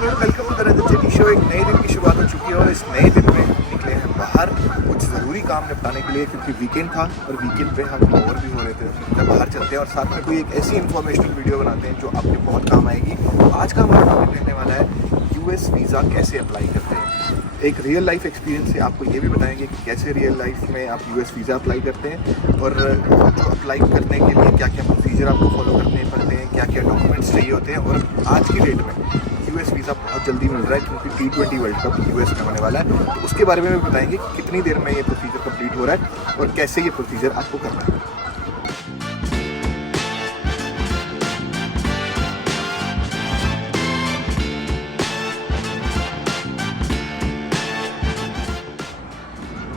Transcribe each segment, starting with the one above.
Hello and welcome to the Rajat JT show. एक नए दिन की शुरुआत हो चुकी है और इस नए दिन में निकले हैं बाहर कुछ ज़रूरी काम निपटाने के लिए, क्योंकि वीकेंड था और वीकेंड पे हम बोर भी हो रहे थे। जब बाहर चलते हैं और साथ में कोई एक ऐसी इन्फॉर्मेशनल वीडियो बनाते हैं जो आपके बहुत काम आएगी। आज का हमारा टॉपिक रहने वाला है यूएस वीज़ा कैसे अप्लाई करते हैं। एक रियल लाइफ एक्सपीरियंस से आपको ये भी बताएंगे कि कैसे रियल लाइफ में आप यूएस वीज़ा अप्लाई करते हैं और जो अप्लाई करने के लिए क्या क्या प्रोसीजर आपको फॉलो करने पड़ते हैं, क्या क्या डॉक्यूमेंट्स चाहिए होते हैं। और आज की डेट में यूएस वीज़ा बहुत जल्दी मिल रहा है क्योंकि T20 वर्ल्ड कप यूएस में होने वाला है, तो उसके बारे में भी बताएंगे कि कितनी देर में ये प्रोसीजर कंप्लीट हो रहा है और कैसे ये प्रोसीजर आपको करना है।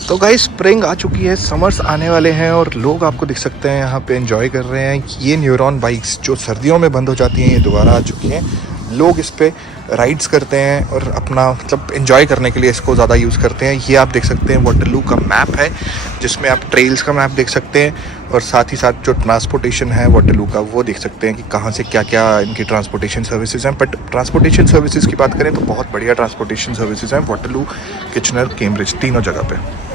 तो गाइस स्प्रिंग आ चुकी है, समर्स आने वाले हैं और लोग आपको दिख सकते हैं यहाँ पे एंजॉय कर रहे हैं। ये न्यूरॉन बाइक्स जो सर्दियों में बंद हो जाती हैं, ये दोबारा आ चुकी हैं। लोग इस पे राइड्स करते हैं और अपना मतलब एंजॉय करने के लिए इसको ज़्यादा यूज़ करते हैं। ये आप देख सकते हैं वाटरलू का मैप है जिसमें आप ट्रेल्स का मैप देख सकते हैं और साथ ही साथ जो ट्रांसपोर्टेशन है वाटरलू का वो देख सकते हैं कि कहाँ से क्या क्या इनकी ट्रांसपोर्टेशन सर्विसेज हैं। बट ट्रांसपोर्टेशन सर्विसेज की बात करें तो बहुत बढ़िया ट्रांसपोर्टेशन सर्विसेज हैं वाटरलू, किचनर, कैम्ब्रिज, तीनों जगह पे।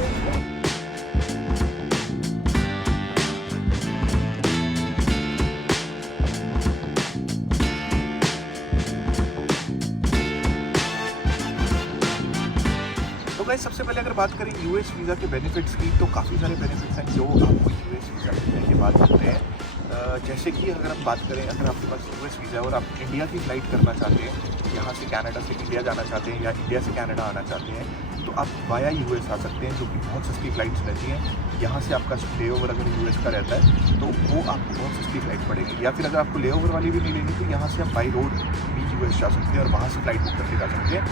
गाइस सबसे पहले अगर बात करें यूएस वीज़ा के बेनिफिट्स की, तो काफ़ी सारे बेनिफिट्स हैं जो आपको यूएस वीज़ा मिलने के बाद मिलते हैं। जैसे कि अगर हम बात करें, अगर आपके पास यूएस वीज़ा है और आप इंडिया की फ़्लाइट करना चाहते हैं, यहाँ से कनाडा से इंडिया जाना चाहते हैं या इंडिया से कनाडा आना चाहते हैं, तो आप वाया यूएस आ सकते हैं, जो कि बहुत सस्ती फ़्लाइट्स रहती हैं। यहाँ से आपका ले ओवर अगर यूएस का रहता है तो वो आपको बहुत सस्ती फ़्लाइट पड़ेगी, या फिर अगर आपको ले ओवर वाली भी नहीं लेनी तो यहाँ से आप बाई रोड भी यूएस जा सकते हैं और वहाँ से फ़्लाइट बुक करके जा सकते हैं,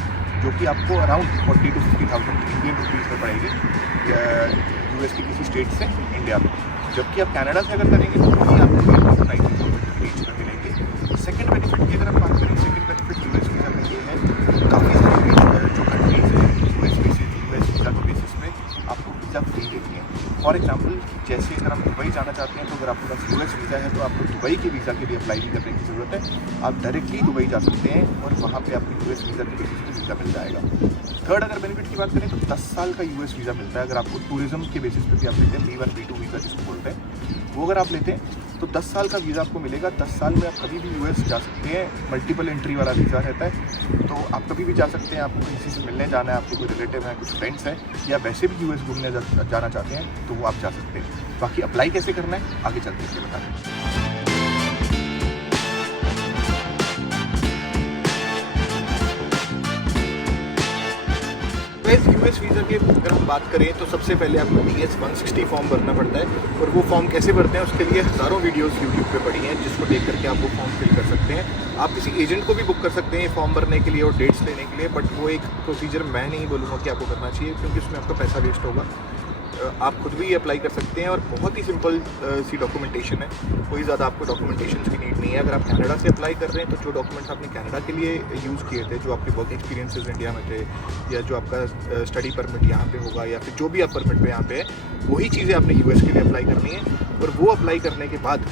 जो कि आपको अराउंड 40,000 to 50,000 इंडियन रुपीज़ में पड़ेगी यूएस के किसी स्टेट से इंडिया में। जबकि आप कनाडा से अगर करेंगे तो वही आपको 90,000 के बीच में मिलेंगे। सेकंड बेनिफिट की अगर हम बात करें, सेकंड बेनिफिट यूएस वीज़ा में ये है, काफ़ी सारी जो कंट्रीज़ हैं यूएस वीज़ा के बेसिस पे आपको वीज़ा फ्री देती हैं। फॉर एग्जाम्पल, जैसे अगर हम दुबई जाना चाहते हैं तो अगर आपके पास यूएस वीज़ा है तो आपको दुबई के वीज़ा के लिए अप्लाई नहीं करने की ज़रूरत है। आप डायरेक्टली दुबई जा सकते हैं और वहाँ पे आपको यूएस वीज़ा के बेसिस पे वीज़ा मिल जाएगा। थर्ड अगर बेनिफिट की बात करें तो 10 साल का यूएस वीज़ा मिलता है। अगर आपको टूरिज्म के बेसिस पे भी आप लेते हैं, B1 B2 वीज़ा जिसको बोलते हैं, वो अगर आप लेते हैं तो 10 साल का वीज़ा आपको मिलेगा। 10 साल में आप कभी भी यूएस जा सकते हैं। मल्टीपल एंट्री वाला वीज़ा रहता है, तो आप कभी भी जा सकते हैं। आपको किसी से मिलने जाना है, आपके कोई रिलेटिव हैं, कुछ फ्रेंड्स हैं, या वैसे भी यूएस घूमने जाना चाहते हैं तो वो आप जा सकते हैं। बाकी अप्लाई कैसे करना है आगे चलते हैं बता दें। यूएस वीज़ा की अगर हम बात करें तो सबसे पहले आपको TS-160 फॉर्म भरना पड़ता है, और वो फॉर्म कैसे भरते हैं उसके लिए हज़ारों वीडियोस यूट्यूब पे पड़ी हैं, जिसको देख करके आप वो फॉर्म फिल कर सकते हैं। आप किसी एजेंट को भी बुक कर सकते हैं फॉर्म भरने के लिए और डेट्स लेने के लिए, बट वो एक प्रोसीजर मैं नहीं बोलूँगा कि आपको करना चाहिए क्योंकि उसमें आपका पैसा वेस्ट होगा। आप खुद भी अप्लाई कर सकते हैं और बहुत ही सिंपल सी डॉक्यूमेंटेशन है, कोई ज़्यादा आपको डॉक्यूमेंटेशन की नीड नहीं है। अगर आप कनाडा से अप्लाई कर रहे हैं तो जो डॉक्यूमेंट्स आपने कनाडा के लिए यूज़ किए थे, जो आपके वर्क एक्सपीरियंसेस इंडिया में थे, या जो आपका स्टडी परमिट यहाँ पे होगा, या फिर जो भी आप परमिट पे यहाँ पे है, वही चीज़ें आपने यूएस के लिए अप्लाई करनी है। और वो अप्लाई करने के बाद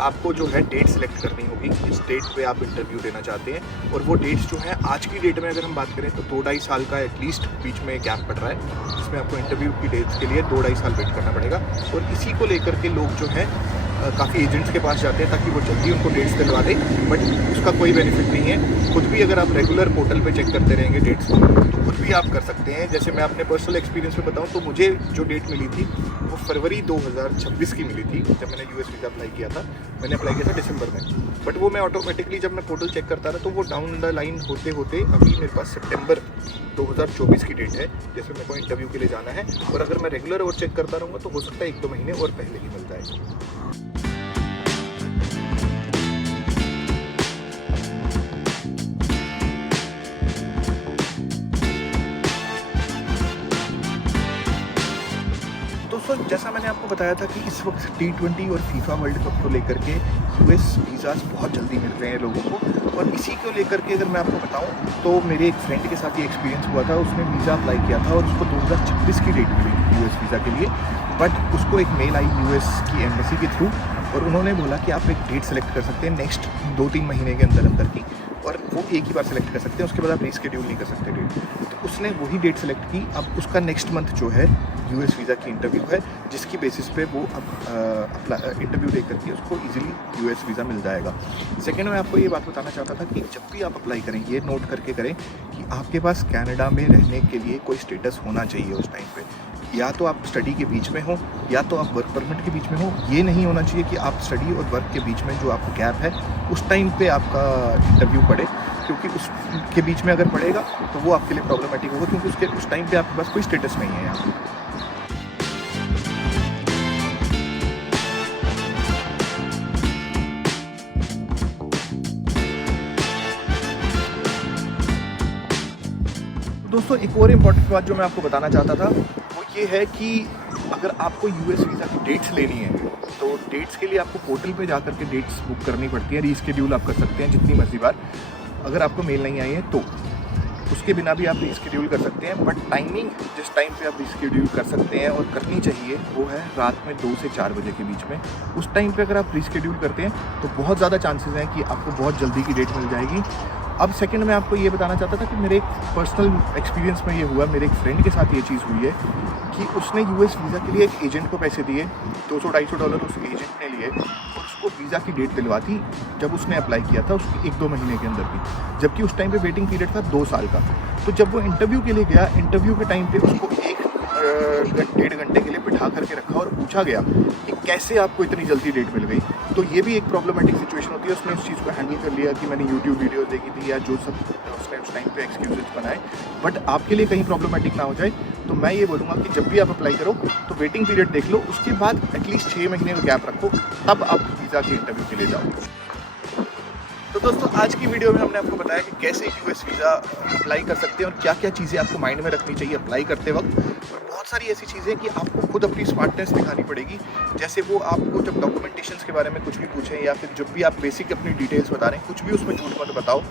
आपको जो है डेट सेलेक्ट करनी होगी, इस डेट पे आप इंटरव्यू देना चाहते हैं। और वो डेट्स जो हैं आज की डेट में अगर हम बात करें तो 2-2.5 साल का एटलीस्ट बीच में गैप पड़ रहा है, जिसमें आपको इंटरव्यू की डेट्स के लिए 2-2.5 साल वेट करना पड़ेगा। और इसी को लेकर के लोग जो हैं काफ़ी एजेंट्स के पास जाते हैं ताकि वो जल्दी उनको डेट्स दिलवा दें, बट उसका कोई बेनिफिट नहीं है। खुद भी अगर आप रेगुलर पोर्टल पे चेक करते रहेंगे डेट्स को, तो खुद भी आप कर सकते हैं। जैसे मैं अपने पर्सनल एक्सपीरियंस में बताऊं तो मुझे जो डेट मिली थी वो फरवरी 2026 की मिली थी। जब मैंने यूएस वीज़ा अप्लाई किया था, मैंने अप्लाई किया था दिसंबर में, बट वो मैं ऑटोमेटिकली जब मैं पोर्टल चेक करता रहा तो वो डाउन द लाइन होते होते अभी मेरे पास सितंबर 2024 की डेट है, जैसे मेरे को इंटरव्यू के लिए जाना है। और अगर मैं रेगुलर और चेक करता रहूँगा तो हो सकता है 1-2 महीने और पहले ही मिल जाए। दोस्तों, जैसा मैंने आपको बताया था कि इस वक्त T20 और फीफा वर्ल्ड कप को लेकर के यूएस वीज़ाज़ बहुत जल्दी मिल रहे हैं लोगों को। और इसी को लेकर के अगर मैं आपको बताऊं तो मेरे एक फ्रेंड के साथ ये एक्सपीरियंस हुआ था। उसने वीज़ा अप्लाई किया था और उसको 2026 की डेट मिली यूएस वीज़ा के लिए, बट उसको एक मेल आई यूएस की एम्बेसी के थ्रू और उन्होंने बोला कि आप एक डेट सेलेक्ट कर सकते हैं नेक्स्ट 2-3 महीने के अंदर अंदर की, और वो एक ही बार सेलेक्ट कर सकते हैं, उसके बाद आप रीस्केड्यूल नहीं कर सकते डेट। तो उसने वही डेट सेलेक्ट की। अब उसका नेक्स्ट मंथ जो है यूएस वीज़ा की इंटरव्यू है, जिसकी बेसिस पे वो अब इंटरव्यू दे करके उसको इजीली यूएस वीज़ा मिल जाएगा। सेकेंड, मैं आपको ये बात बताना चाहता था कि जब भी आप अप्लाई करें, ये नोट करके करें कि आपके पास कनाडा में रहने के लिए कोई स्टेटस होना चाहिए उस टाइम पे। या तो आप स्टडी के बीच में हो, या तो आप वर्क परमिट के बीच में हो। ये नहीं होना चाहिए कि आप स्टडी और वर्क के बीच में जो आपका गैप है उस टाइम पे आपका इंटरव्यू पड़े, क्योंकि उसके बीच में अगर पड़ेगा तो वो आपके लिए प्रॉब्लमेटिक होगा, क्योंकि उस टाइम पे आपके पास कोई स्टेटस नहीं है यहाँ पे। दोस्तों, एक और इम्पॉर्टेंट बात जो मैं आपको बताना चाहता था वो ये है कि अगर आपको यूएस वीज़ा की डेट्स लेनी है तो डेट्स के लिए आपको पोर्टल पे जा करके डेट्स बुक करनी पड़ती है। रीस्केड्यूल आप कर सकते हैं जितनी मर्जी बार, अगर आपको मेल नहीं आई है तो उसके बिना भी आप रीस्केड्यूल कर सकते हैं। बट टाइमिंग जिस टाइम पे आप रीस्केड्यूल कर सकते हैं और करनी चाहिए वो है रात में 2 से 4 बजे के बीच में। उस टाइम पे अगर आप रीस्केड्यूल करते हैं तो बहुत ज़्यादा चांसेस हैं कि आपको बहुत जल्दी की डेट मिल जाएगी। अब सेकंड, मैं आपको ये बताना चाहता था कि मेरे एक पर्सनल एक्सपीरियंस में ये हुआ, मेरे एक फ्रेंड के साथ ये चीज़ हुई है कि उसने यूएस वीज़ा के लिए एक एजेंट को पैसे दिए, $200-250 उस एजेंट ने लिए और उसको वीज़ा की डेट दिलवा दी जब उसने अप्लाई किया था, उसकी 1-2 महीने के अंदर भी, जबकि उस टाइम पे वेटिंग पीरियड था 2 साल का। तो जब वो इंटरव्यू के लिए गया, इंटरव्यू के टाइम पे उसको 1-1.5 घंटे के लिए बिठा करके रखा और पूछा गया कि कैसे आपको इतनी जल्दी डेट मिल गई। तो ये भी एक प्रॉब्लमेटिक सिचुएशन होती है। उसने उस चीज़ को हैंडल कर लिया कि मैंने यूट्यूब वीडियो देखी थी या जो सब उसने उस टाइम पे एक्सक्यूजेस बनाए। बट आपके लिए कहीं प्रॉब्लमेटिक ना हो जाए तो मैं ये बोलूँगा कि जब भी आप अप्लाई करो तो वेटिंग पीरियड देख लो, उसके बाद एटलीस्ट 6 महीने का गैप रखो, तब आप वीज़ा के इंटरव्यू के लिए जाओ। तो दोस्तों, आज की वीडियो में हमने आपको बताया कि कैसे यूएस वीज़ा अप्लाई कर सकते हैं और क्या क्या चीज़ें आपको माइंड में रखनी चाहिए अप्लाई करते वक्त। और बहुत सारी ऐसी चीज़ें कि आपको खुद अपनी स्मार्टनेस दिखानी पड़ेगी। जैसे वो आपको जब डॉक्यूमेंटेशंस के बारे में कुछ भी पूछें या फिर जब भी आप बेसिक अपनी डिटेल्स बता रहे हैं, कुछ भी उसमें झूठ मत बताओ।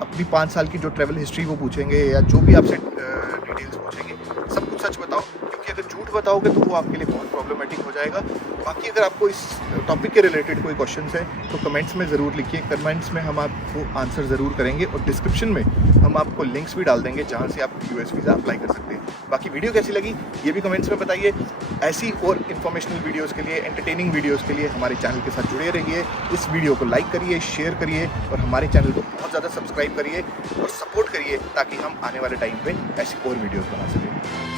अपनी 5 साल की जो ट्रैवल हिस्ट्री वो पूछेंगे या जो भी आपसे डिटेल्स पूछेंगे, सब कुछ सच बताओ, क्योंकि अगर झूठ बताओगे तो वो आपके लिए बहुत प्रॉब्लमेटिक हो जाएगा। बाकी अगर आपको इस टॉपिक के रिलेटेड कोई क्वेश्चंस है तो कमेंट्स में ज़रूर लिखिए। कमेंट्स में हम आपको आंसर ज़रूर करेंगे और डिस्क्रिप्शन में हम आपको लिंक्स भी डाल देंगे जहाँ से आप यूएस वीज़ा अप्लाई कर सकते हैं। बाकी वीडियो कैसी लगी ये भी कमेंट्स में बताइए। ऐसी और इन्फॉर्मेशनल वीडियोज़ के लिए, एंटरटेनिंग वीडियोज़ के लिए हमारे चैनल के साथ जुड़े रहिए। इस वीडियो को लाइक करिए, शेयर करिए और हमारे चैनल को बहुत ज़्यादा सब्सक्राइब करिए और सपोर्ट करिए ताकि हम आने वाले टाइम पे ऐसी और वीडियोज़ बना सकें।